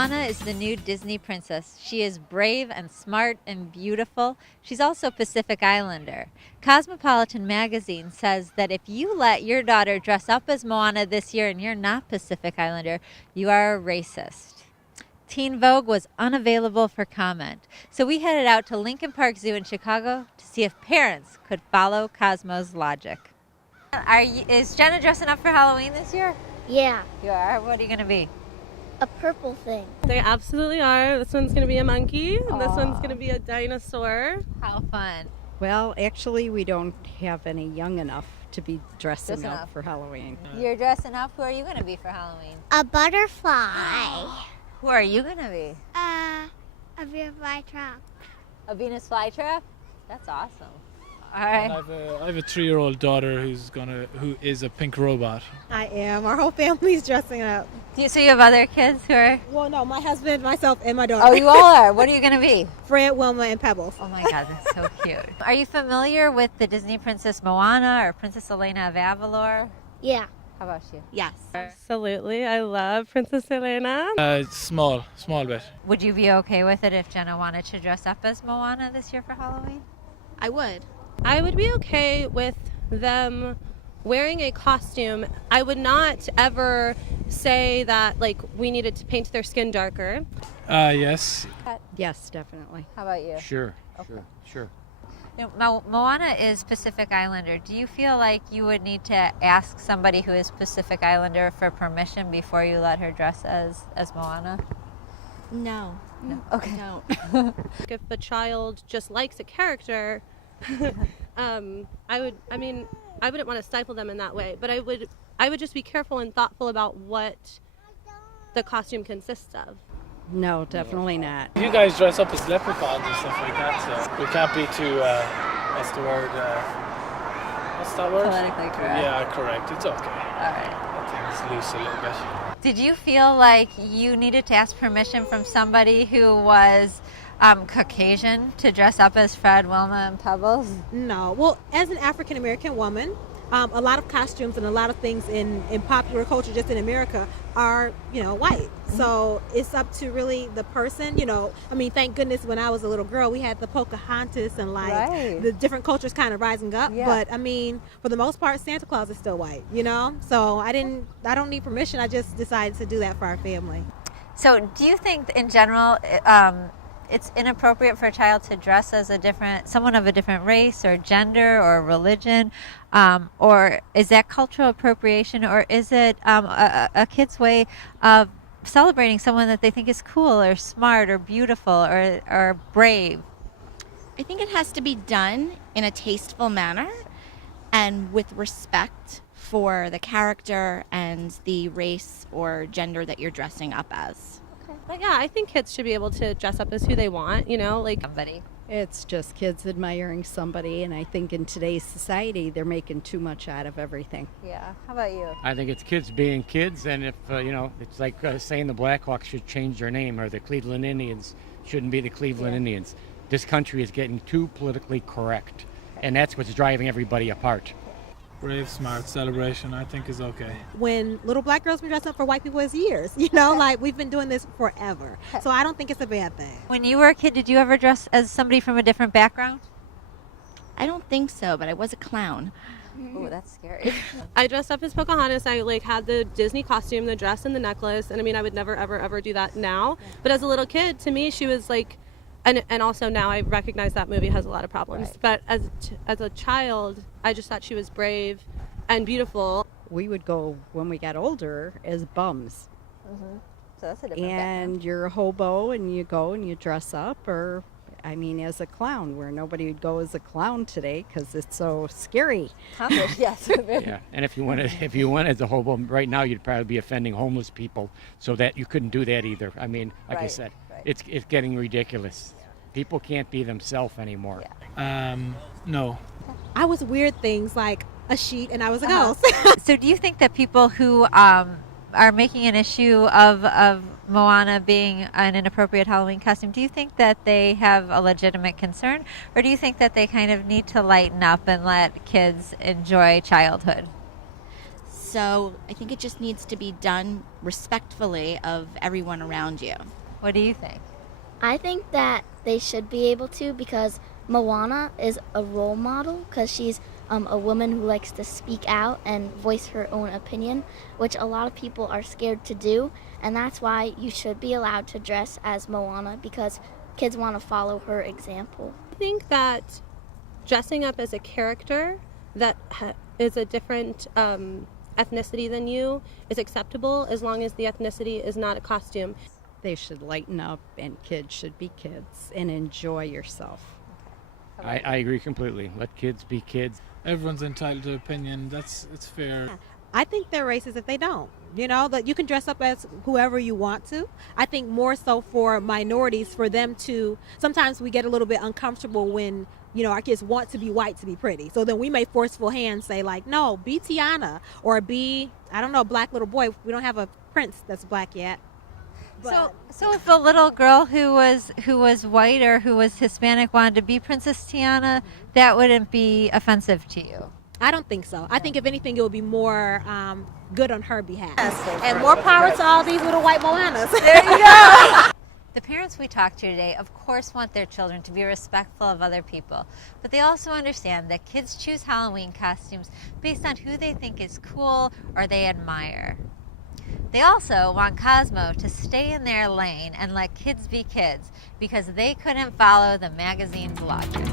Moana is the new Disney princess. She is brave and smart and beautiful. She's also Pacific Islander. Cosmopolitan magazine says that if you let your daughter dress up as Moana this year and you're not Pacific Islander, you are a racist. Teen Vogue was unavailable for comment, so we headed out to Lincoln Park Zoo in Chicago to see if parents could follow Cosmo's logic. Is Jenna dressing up for Halloween this year? Yeah, You are? What are you going to be? a purple thing. They absolutely are. This one's going to be a monkey, and this Aw. one's going to be a dinosaur. How fun. Well, actually, we don't have any young enough to be dressing Just up enough. for Halloween. You're dressing up. Who are you going to be for Halloween? A butterfly. Who are you going to be? A butterfly trap. A Venus flytrap? That's awesome. All And right. I have a 3-year-old daughter who is a pink robot. I am. Our whole family's dressing up. So you have other kids who are? Well, no, my husband, myself, and my daughter. Oh, you all are. What are you going to be? Fred, Wilma, and Pebbles. Oh my God, that's so cute. Are you familiar with the Disney Princess Moana or Princess Elena of Avalor? Yeah. How about you? Yes. Absolutely. I love Princess Elena. Small bit. Would you be okay with it if Jenna wanted to dress up as Moana this year for Halloween? I would. I would be okay with them wearing a costume. I would not ever say that, like, we needed to paint their skin darker. Yes. Yes, definitely. How about you? Sure, Okay. sure. You know, Moana is Pacific Islander. Do you feel like you would need to ask somebody who is Pacific Islander for permission before you let her dress as Moana? No. No. Okay. No. If a child just likes a character, I wouldn't want to stifle them in that way, but I would just be careful and thoughtful about what the costume consists of. No, definitely not. You guys dress up as leprechauns and stuff like that, so we can't be too, what's the word? What's that word? Politically correct. Yeah, correct. It's okay. All right. I think it's loose a little bit. Did you feel like you needed to ask permission from somebody who was Caucasian to dress up as Fred, Wilma, and Pebbles? No. Well, as an African American woman, a lot of costumes and a lot of things in popular culture just in America are, white. So it's up to really the person, I mean, thank goodness when I was a little girl, we had the Pocahontas and Right. the different cultures kind of rising up. Yeah. But I mean, for the most part, Santa Claus is still white, So I don't need permission. I just decided to do that for our family. So do you think in general it's inappropriate for a child to dress as someone of a different race or gender or religion? Or is that cultural appropriation, or is it a kid's way of celebrating someone that they think is cool or smart or beautiful or brave? I think it has to be done in a tasteful manner and with respect for the character and the race or gender that you're dressing up as. But yeah, I think kids should be able to dress up as who they want, like Somebody. It's just kids admiring somebody, and I think in today's society, they're making too much out of everything. Yeah. How about you? I think it's kids being kids, and if, it's like saying the Blackhawks should change their name or the Cleveland Indians shouldn't be the Cleveland Indians. This country is getting too politically correct, and that's what's driving everybody apart. Brave, smart celebration, I think is okay. When little black girls been dressing up for white people as years, like we've been doing this forever. So I don't think it's a bad thing. When you were a kid, did you ever dress as somebody from a different background? I don't think so, but I was a clown. Oh, that's scary. I dressed up as Pocahontas. I had the Disney costume, the dress and the necklace, and I would never ever do that now. But as a little kid, to me, she was like, and also now I recognize that movie has a lot of problems. Right. But as a child, I just thought she was brave and beautiful. We would go, when we got older, as bums. So that's a different And you're a hobo, and you go and you dress up, or, as a clown, where nobody would go as a clown today because it's so scary. background. Yes. Yeah, and if you went as a hobo right now, you'd probably be offending homeless people, so that you couldn't do that either. I Right, said, right. it's getting ridiculous. People can't be themselves anymore. No. I was weird things like a sheet and I was a ghost. So do you think that people who are making an issue of Moana being an inappropriate Halloween costume, do you think that they have a legitimate concern, or do you think that they kind of need to lighten up and let kids enjoy childhood? So I think it just needs to be done respectfully of everyone around you. What do you think? I think that they should be able to because Moana is a role model because she's a woman who likes to speak out and voice her own opinion, which a lot of people are scared to do, and that's why you should be allowed to dress as Moana because kids want to follow her example. I think that dressing up as a character that is a different ethnicity than you is acceptable as long as the ethnicity is not a costume. They should lighten up, and kids should be kids and enjoy yourself. I agree completely. Let kids be kids. Everyone's entitled to opinion. It's fair. I think they're racist if they don't. You know, that you can dress up as whoever you want to. I think more so for minorities, for them to, sometimes we get a little bit uncomfortable when, you know, our kids want to be white to be pretty. So then we may forceful hand say like, no, be Tiana or be, I don't know, black little boy. We don't have a prince that's black yet. So if a little girl who was white or who was Hispanic wanted to be Princess Tiana, that wouldn't be offensive to you. I don't think so. I think if anything, it would be more good on her behalf. And more power to all these little white Moanas. There you go. The parents we talked to today, of course, want their children to be respectful of other people, but they also understand that kids choose Halloween costumes based on who they think is cool or they admire. They also want Cosmo to stay in their lane and let kids be kids because they couldn't follow the magazine's logic.